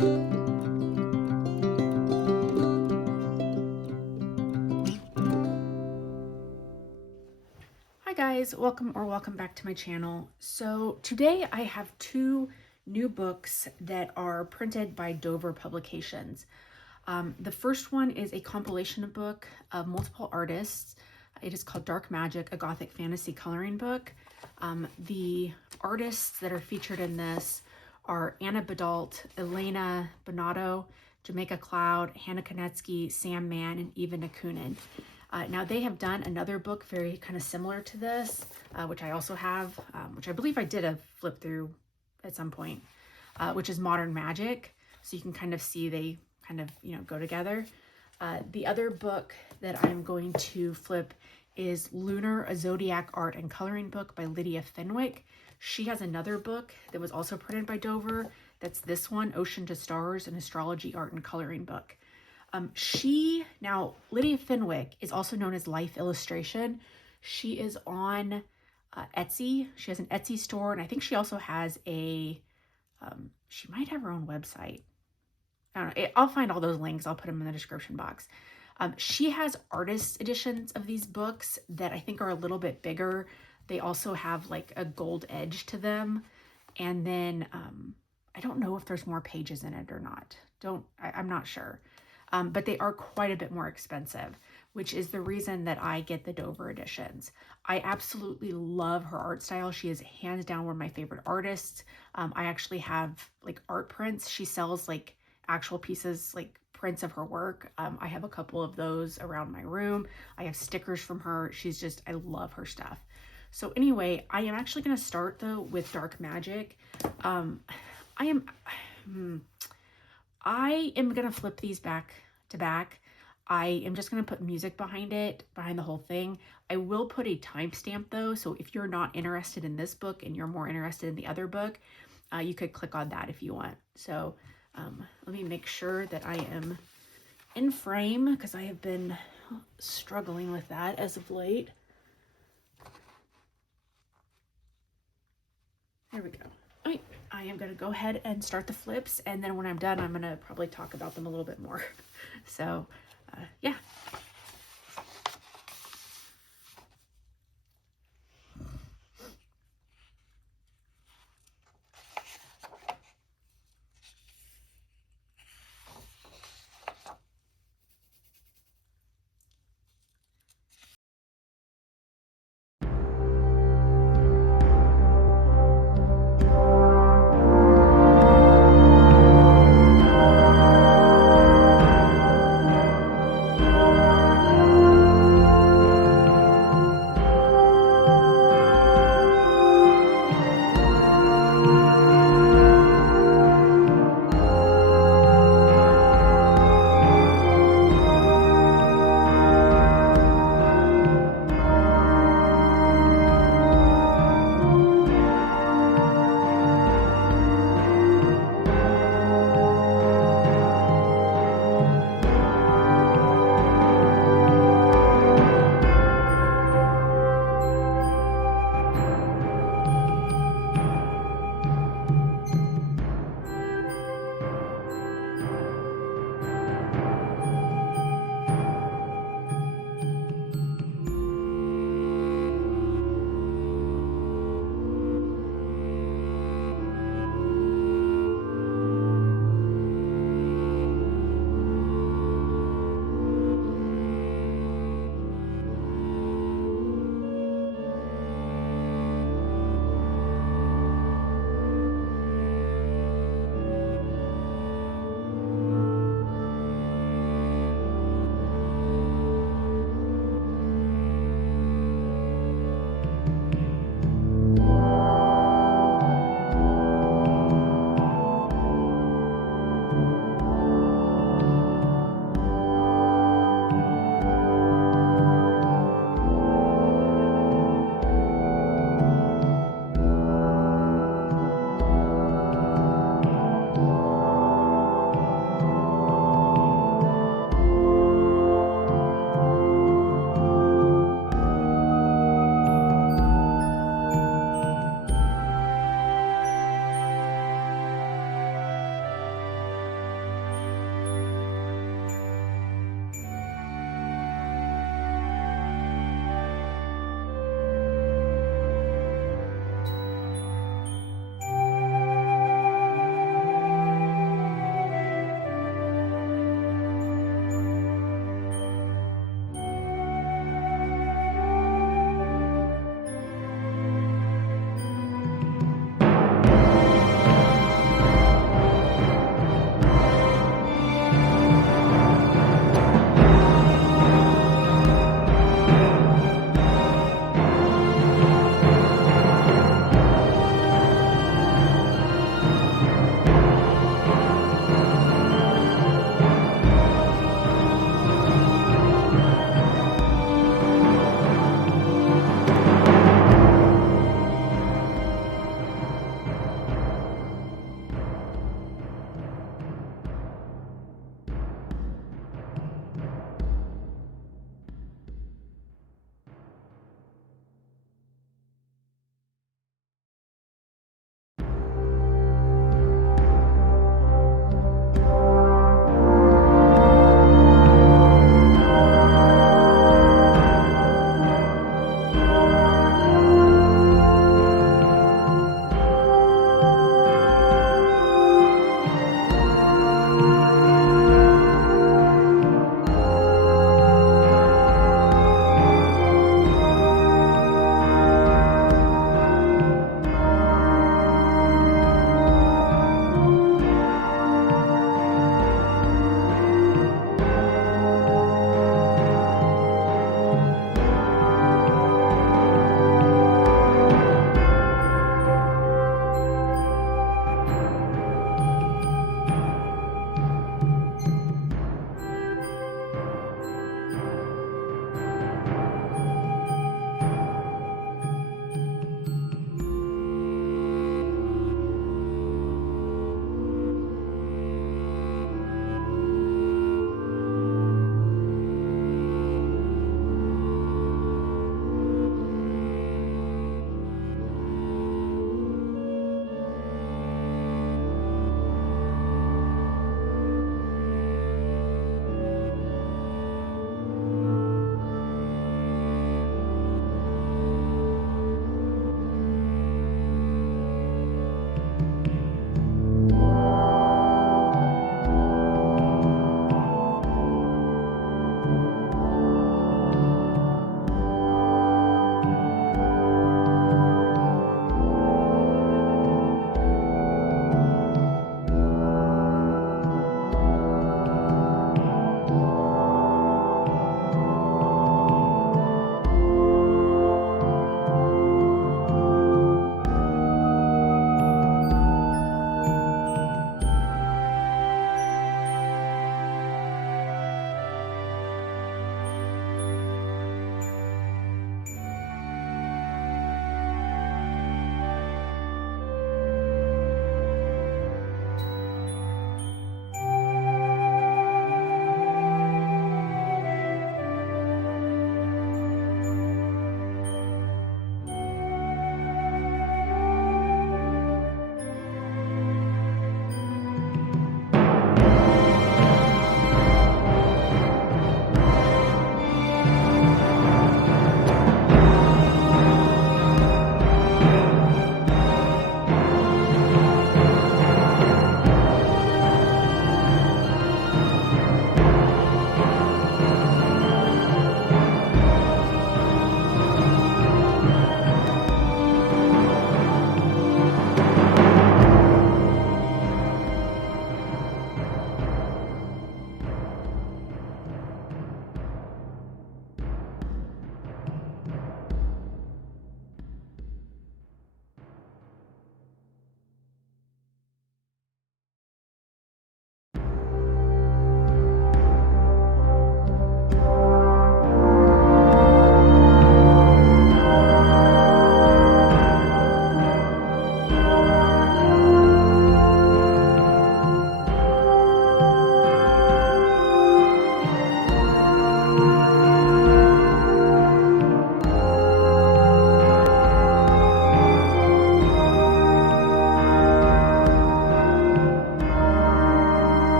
Hi guys, welcome back to my channel. So today I have two new books that are printed by Dover Publications. The first one is a compilation book of multiple artists. It is called Dark Magic, a Gothic fantasy coloring book. The artists that are featured in this are Anna Badalt, Elena Bonato, Jamaica Cloud, Hannah Konetsky, Sam Mann, and Eva Nakunin. Now they have done another book very kind of similar to this, which I also have, which I believe I did a flip through at some point, which is Modern Magic. So you can kind of see they kind of, go together. The other book that I'm going to flip is Lunar, a Zodiac art and coloring book by Lydia Fenwick. She has another book that was also printed by Dover. That's this one, Ocean to Stars, an astrology art and coloring book. Lydia Fenwick is also known as Life Illustration. She is on Etsy. She has an Etsy store, and I think she also has she might have her own website. I don't know. I'll find all those links. I'll put them in the description box. She has artist editions of these books that I think are a little bit bigger. They also have like a gold edge to them. And then I don't know if there's more pages in it or not. I'm not sure. But they are quite a bit more expensive, which is the reason that I get the Dover editions. I absolutely love her art style. She is hands down one of my favorite artists. I actually have like art prints. She sells like actual pieces, like prints of her work. I have a couple of those around my room. I have stickers from her. I love her stuff. So anyway, I am actually going to start though with Dark Magic. I am going to flip these back to back. I am just going to put music behind the whole thing. I will put a timestamp though. So if you're not interested in this book and you're more interested in the other book, you could click on that if you want. So let me make sure that I am in frame because I have been struggling with that as of late. There we go. All right, I am going to go ahead and start the flips, and then when I'm done, I'm going to probably talk about them a little bit more. So, yeah.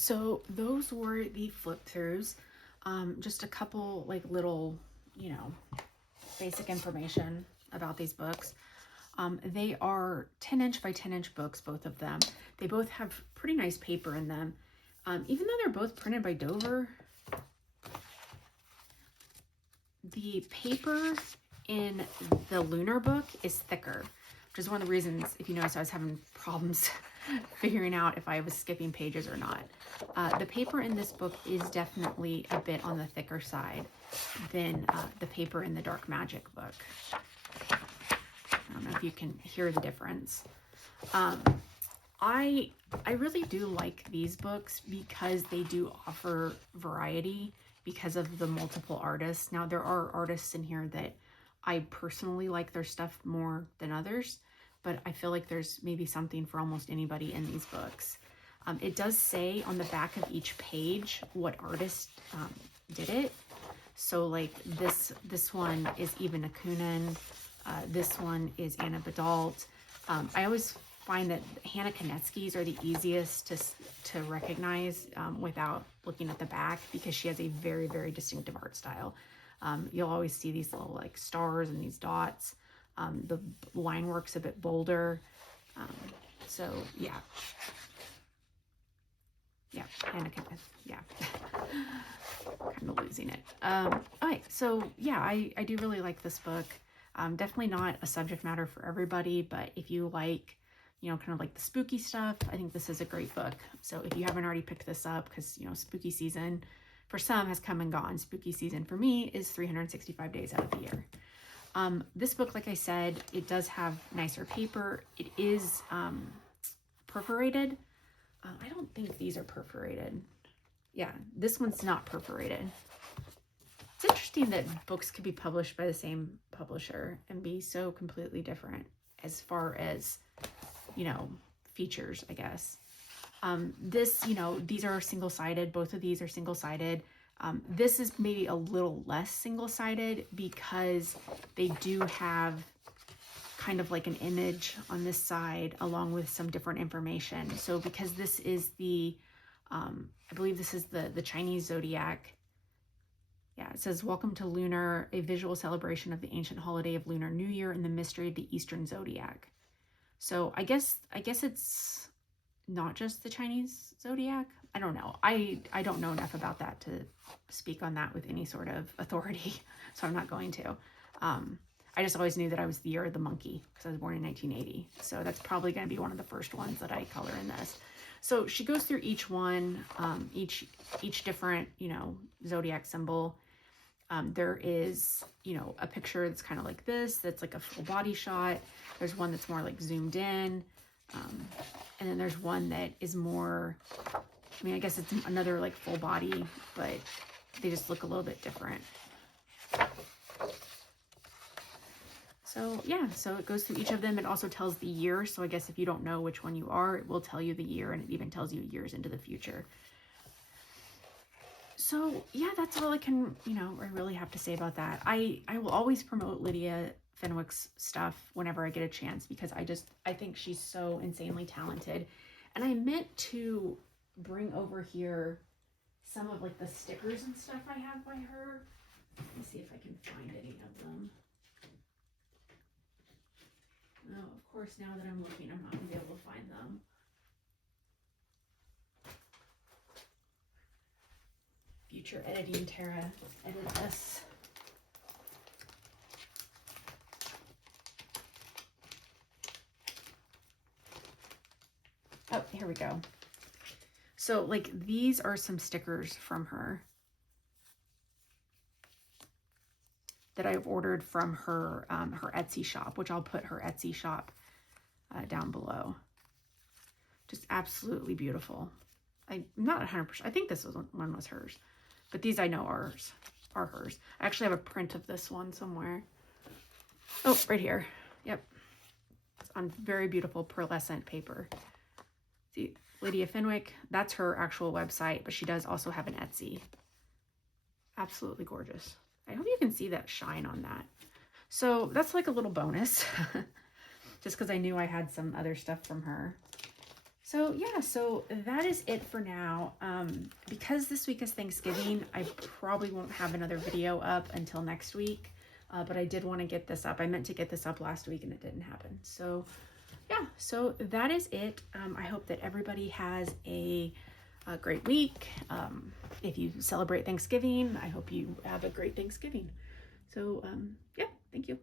So those were the flip throughs. Just a couple like little, you know, basic information about these books. They are 10-inch by 10-inch books, both of them. They both have pretty nice paper in them. Even though they're both printed by Dover, the paper in the Lunar book is thicker, which is one of the reasons, if you notice, I was having problems figuring out if I was skipping pages or not. The paper in this book is definitely a bit on the thicker side than the paper in the Dark Magic book. I don't know if you can hear the difference. I really do like these books because they do offer variety because of the multiple artists. Now, there are artists in here that I personally like their stuff more than others, but I feel like there's maybe something for almost anybody in these books. It does say on the back of each page what artist did it. So like this one is Eva Nakunin. This one is Anna Badalt. I always find that Hannah Konetsky's are the easiest to recognize without looking at the back, because she has a very, very distinctive art style. You'll always see these little like stars and these dots. The line work's a bit bolder. So yeah. Yeah, Hannah Konetsky, yeah. Kind of losing it. All right, so yeah, I do really like this book. Definitely not a subject matter for everybody, but if you like, you know, kind of like the spooky stuff, I think this is a great book. So if you haven't already picked this up, because, you know, spooky season for some has come and gone. Spooky season for me is 365 days out of the year. This book, like I said, it does have nicer paper. It is perforated. I don't think these are perforated. Yeah, this one's not perforated. It's interesting that books could be published by the same publisher and be so completely different as far as, you know, features, I guess. This, you know, these are single-sided. Both of these are single-sided. This is maybe a little less single-sided because they do have kind of like an image on this side along with some different information. So because this is the, I believe this is the Chinese zodiac. Yeah, it says, "Welcome to Lunar, a visual celebration of the ancient holiday of Lunar New Year and the mystery of the Eastern zodiac." So I guess it's not just the Chinese zodiac. I don't know. I don't know enough about that to speak on that with any sort of authority, so I'm not going to. I just always knew that I was the year of the monkey because I was born in 1980. So that's probably going to be one of the first ones that I color in this. So she goes through each one, each different, you know, zodiac symbol. There is, you know, a picture that's kind of like this, that's like a full body shot. There's one that's more like zoomed in. And then there's one that is more, I mean, I guess it's another like full body, but they just look a little bit different. So yeah, so it goes through each of them. It also tells the year. So I guess if you don't know which one you are, it will tell you the year, and it even tells you years into the future. So yeah, that's all I can, you know, I really have to say about that. I will always promote Lydia Fenwick's stuff whenever I get a chance, because I think she's so insanely talented. And I meant to bring over here some of like the stickers and stuff I have by her. Let me see if I can find any of them. No, of course, now that I'm looking, I'm not going to be able to find them. Future editing Tara, edit this. Oh, here we go. So like these are some stickers from her that I've ordered from her her Etsy shop, which I'll put her Etsy shop down below. Just absolutely beautiful. I'm not 100%. I think this one was hers, but these I know are hers. I actually have a print of this one somewhere. Oh, right here. Yep. It's on very beautiful pearlescent paper. See, Lydia Fenwick, that's her actual website, but she does also have an Etsy. Absolutely gorgeous. I hope you can see that shine on that. So that's like a little bonus, just because I knew I had some other stuff from her. So yeah, so that is it for now. Because this week is Thanksgiving, I probably won't have another video up until next week. But I did want to get this up. I meant to get this up last week and it didn't happen. So yeah, so that is it. I hope that everybody has a great week. If you celebrate Thanksgiving, I hope you have a great Thanksgiving. So yeah, thank you.